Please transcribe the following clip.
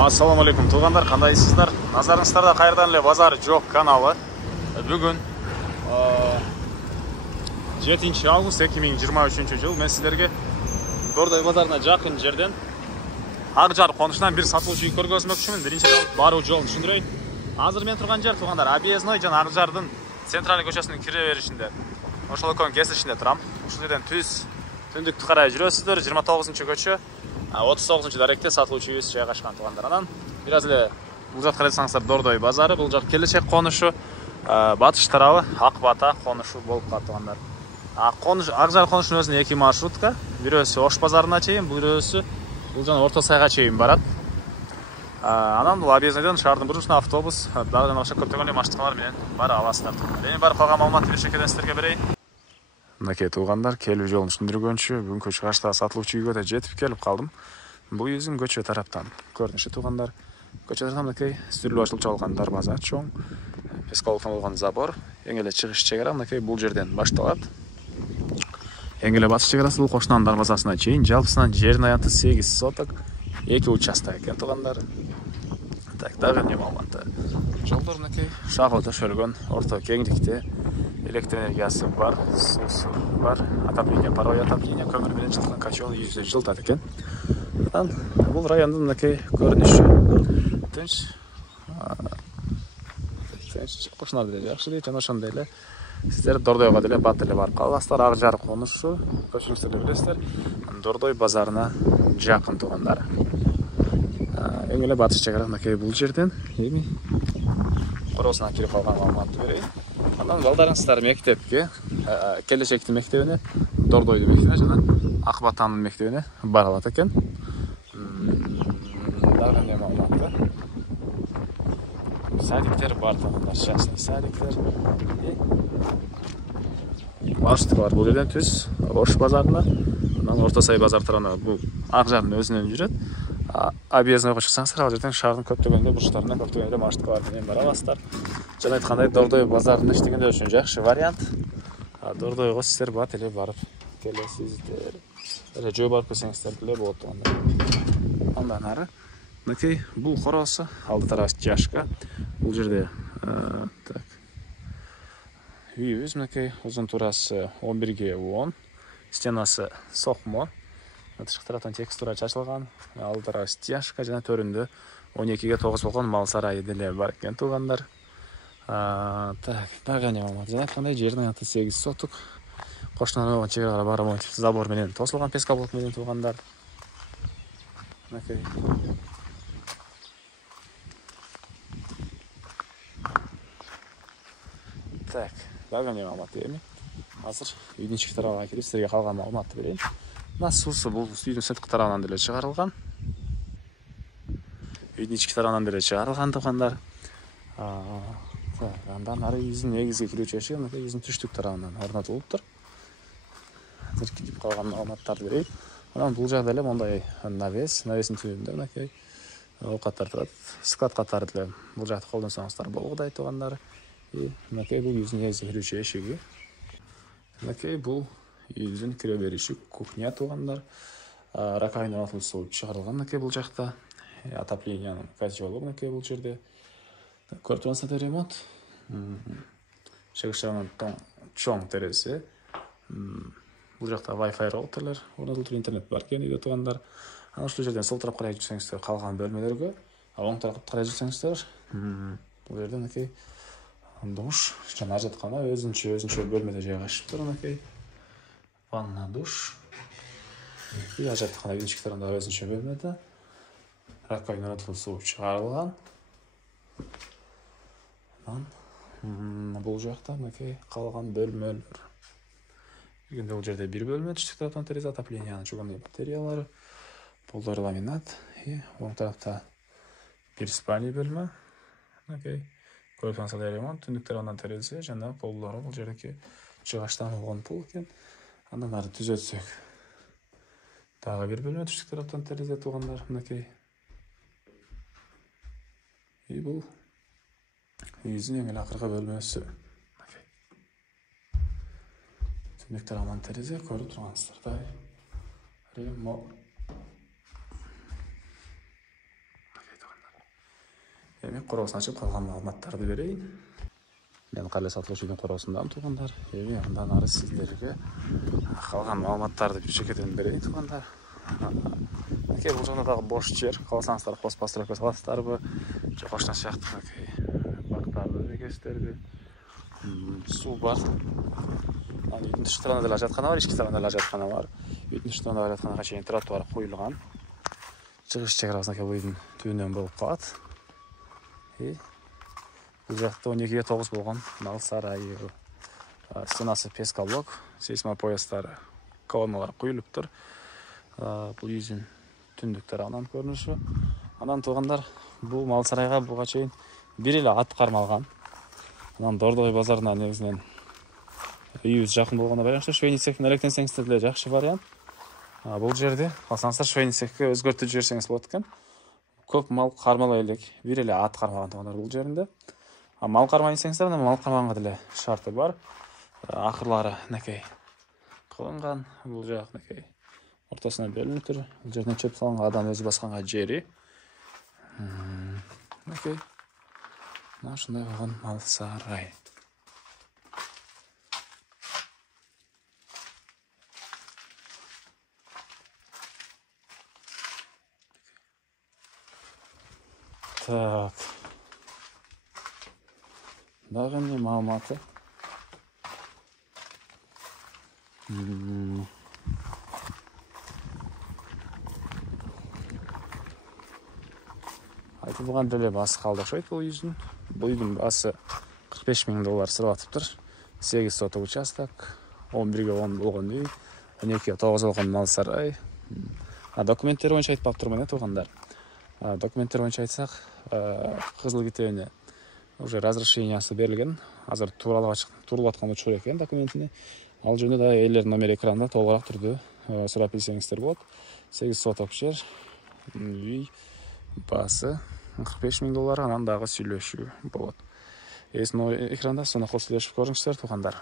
Ассаламу алейкум туугандар, кандайсыздар? Назарыңыздарда кайрадан эле базар жок каналы. Бүгүн 7 август 2023 жыл мен сиздерге Дордой базарына жакын жерден Ак Жар конушунан бир сатылуучу үй көргөзмөкчүмүн. Биринчиден баруу жолун түшүндүрөйүн. Азыр мен турган жер туугандар Объездной жана Ак Жардын центральный көчөсүнүн кире беришинде. Ошол экөөнүн кесишинде турам. Ушул жерден түндүктү карай жүрөсүздөр. 29-көчө 39 даректе сатылуучу үйүбүз жайгашкан туугандар. Анан бир аз эле бул жакка карасаңыздар Дордой базары, бул жак келечек конушу, батыш тарабы Ак Бата конушу болуп калат туугандар. Ак Жар конушунун өзүнө 2 маршрутка, бирөөсү Ош базарына чейин, бирөөсү бул жана Орто Сайга чейин барат. Анан бул Объездныйдан шаардын бурчусуна автобус, дагы жана башка көптөгөн эле машиналар менен бара аласыздар. Эми барып калган маалыматты бир шекеден сиздерге берейин. Мынакей туугандар, келүү жолун түшүндүргөнчү бүгүнкү чыгашта сатылуучу үйгө да жетип келип калдым. Бул үйүбүздүн көчө тараптан көрүнүшү туугандар. Көчө тараптан мынакей сүрүлүп ачылып чалган дарбаза чоң, пескалыктан болгон забор, эң эле чыгыш чегара мынакей бул жерден башталат. Эң эле батыш чегарасы бул кошунан дарбазасына чейин, жалпысынан жердин аянты 8 соток, 2 участок экен туугандар. Так, дагы эмне маалыматты. Жолдор мынакей шагы төшөлгөн, орто кеңдикте. Электр энергиясы бар, суусу бар, отопление, паровое отопление, көмүр менен жылыткан котел үйүбүздө жылытат экен. Анан бул райондун мынакей көрүнүшү тынч, кошуна деле жакшы дейт, жана ошондой эле сиздер Дордойго деле бат эле барып каласыздар. Ак Жар конушу, көчүңүздөрдү билесиздер, Дордой базарына жакын туугандар. Эң эле батыш чегара мынакей бул жерден эми короосуна кирип калган маалыматты берейин. Анан балдарыңыздар мектепке, келечектин мектебине, Дордойдун мектебине жана Ак Батанын мектебине бара алат экен. Дагы эмне маалыматты? Садиктер бар туугандар, частный садиктер. Маршрут бар бул жерден түз Ош базарына, анан Орто Сай базар тарабына бул Ак Жардын өзүнөн жүрөт. Объездныйга чыксаңыздар, ал жерден шаардын көптөгөн эле бурчтарына көптөгөн эле маршруткалар менен бара аласыздар. Жана айткандай Дордой базарында иштегендер үчүн жакшы вариант. Дордойго сиздер бат эле барып келесиздер. Эле жөө барып келсеңиздер деле болот туугандар. Андан ары мынакей бул короосу, алды тарабы жашка. Бул жерде так. Үйүбүз мынакей узун турасы 11ге 10, стенасы сокмо. Тышкы тараптан текстура чачылган, алды тарабы стяжка жана төрүндө 12ге 9 болгон мал сарайы деле бар экен туугандар. Так, дагы эмне маалымат? Жана кандай жердин аянты 8 соток. Кошунан болгон чегарага барамын, забор менен тосулган пескалык менен туугандар. Мынакей. Так, дагы эмне маалымат эми? Азыр үйдүн ички тарабына кирип сиздерге калган маалыматты берейин. Мына суусу бул үйдүн сырткы тарабынан деле чыгарылган. Үйдүн ички тарабынан деле чыгарылган туугандар. Андан ары үйүбүздүн негизги кирүүчү эшиги мынакей үйүбүздүн түштүк тарабынан орнотулуптур. Азыр кирип калган маалыматтарды берейин. Анан бул жакта эле мондай навестин түбүндө мынакей оокаттар турат. Склад катары деле бул жакты колдонсоңуздар болгудай туугандар. Мынакей бул үйүбүздүн негизги кирүүчү эшиги. Мынакей бул үйүбүздүн кире бериши кухня туугандар. Раковина суу чыгарылган мынакей бул жакта. Отоплениянын котелу мынакей бул жерде. Көрүп турсаңыздар ремонт. Чыгыш жагынан чоң терезе. Бул жакта Wi-Fi роутерлер орнотулуп, интернет бар экен үйдө туугандар. Анан ушул жерден сол тарапка карай жүрсөңүздөр калган бөлмөлөргө, оң тарапка карай жүрсөңүздөр бул жерде мынакей душ жана ажаткана өзүнчө бөлмөдө жайгашыптыр мынакей. Ванна, душ. Ажаткана үйдүн ички тарабында өзүнчө бөлмөдө. Раковина суу чыгарылган. Бул жакта мынакей калган бөлмөлөр. Бүгүндө бул жерде бир бөлмө, түштүк тараптан терезе, отоплениянын чугунай материалдары, полдор ламинат, оң тарапта бир спальный бөлмө. Мынакей көрүп турсаңыздар ремонт, түндүк тарабынан терезе жана полдору бул жердеки чыгаштан болгон пол экен. Андан ары түзөтсөк дагы бир бөлмө, түштүк тараптан терезе туугандар мынакей. Бул үйүбүздүн эң эле акыркы бөлмөсү. Түндүк тарабынан терезе көрүп тургансыздар. Ремонт. Демек, қорғасын ашып қалған маалыматтарды берейін. Мен қалай сатылушы үйдің қорғасындамын туғандар. Ондан ары сіздерге қалған маалыматтарды жекеден берейін туғандар. Бұл жағындағы бош жер, қаласаңыздар қос постройка саласыздар ба, жоқ ашына сияқты бақтарды егесіздерге. Су бар. Үйдің түш тұрғанда жатқаны бар, ішкі тұрғанда жатқаны бар. Үйдің түш тұрғанда жатқанаға шейін тротуар қойылған. Шығыш шекарасына келіп үйдің түбінен болып қалады. Бұл жақта 12-9 болған мал сарайы. Стенасы пескоблок, сейсмопоястары, колонналар қойылып тұр. Бұл үйдің түндік тарағынан көрініші. Анан туғандар, бұл мал сарайға бұға чейін бір елі ат қармалған. Анан Дордой базарына негізінен үйіз жақын болғанда байланышты швейницектің әректенсеңіздер жақшы вариант. Бұл жерде қалсаңыздар швейницекке өзгертіп жіберсеңіз болады екен. Көп мал қармалай елек, бір елі ат қармалған туғандар бұл жерінде. Мал қармайынсеңіздер, мал қармағанға ділі шарты бар. Ақырлары нәкей қылынған, бұл жақ нәкей ортасына бөлініп тұр. Бұл жерден чөп салынған адам өзі басқанға жері. Нәкей. Шындай болған мал сарай. Так. Дағы не маалыматы. Айтып бұған ділі басы қалды шойт бұл үйдің. Бұл үйдің басы $45,000 сырлатып тұр. 8 соты участок, 11-ге 10 болған үй, 12-ге 9 болған мал сарай. Документтер бойынша айтпап тұрмын туғандар. Документтер бойынша айтсақ, қызыл кетеуіне уже разрешениясы берілген. Азыр турылатқан ұчыр екен документіне. Ал жөнде да елер номер экранда толығырақ түрді сұрап білсеңіздер болады. 8 соток жер, үй басы $45,000, анан дағы сөйлешу болады. Есін экранда соны қосылешіп көріңіздер туғандар.